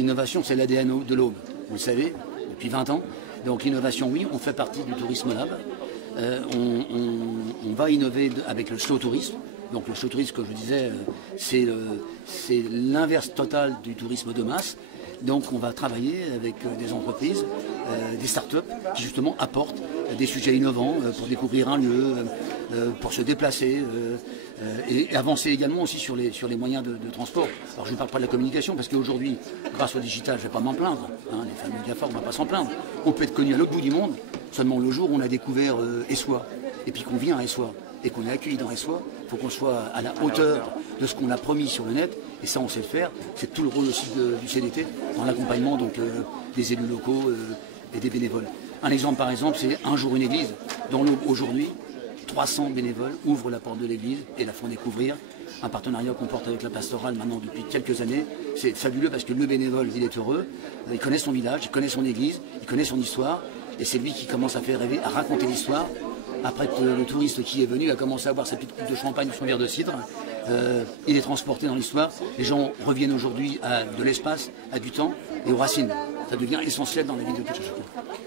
Innovation, c'est l'ADN de l'Aube, vous le savez, depuis 20 ans. Donc l'innovation, oui, on fait partie du Tourisme Lab. On va innover avec le slow tourisme. Donc le slow tourisme, comme je disais, c'est l'inverse total du tourisme de masse. Donc on va travailler avec des entreprises, des start-up qui justement apportent des sujets innovants pour découvrir un lieu, pour se déplacer et avancer également aussi sur les moyens de transport. Alors je ne parle pas de la communication parce qu'aujourd'hui, grâce au digital, je ne vais pas m'en plaindre. Hein, les fameux GAFA, on ne va pas s'en plaindre. On peut être connu à l'autre bout du monde, seulement le jour où on a découvert Essois et puis qu'on vient à Essois et qu'on est accueilli dans Essois, il faut qu'on soit à la hauteur de ce qu'on a promis sur le net, et ça on sait le faire. C'est tout le rôle aussi du CDT dans l'accompagnement des élus locaux et des bénévoles. Un exemple par exemple, c'est Un jour une église. Dans l'Aube aujourd'hui, 300 bénévoles ouvrent la porte de l'église et la font découvrir. Un partenariat qu'on porte avec la pastorale maintenant depuis quelques années. C'est fabuleux parce que le bénévole, il est heureux, il connaît son village, il connaît son église, il connaît son histoire, et c'est lui qui commence à faire rêver, à raconter l'histoire. Après que le touriste qui est venu a commencé à boire sa petite coupe de champagne ou son verre de cidre, il est transporté dans l'histoire. Les gens reviennent aujourd'hui à de l'espace, à du temps et aux racines. Ça devient essentiel dans la vie de tout chacun.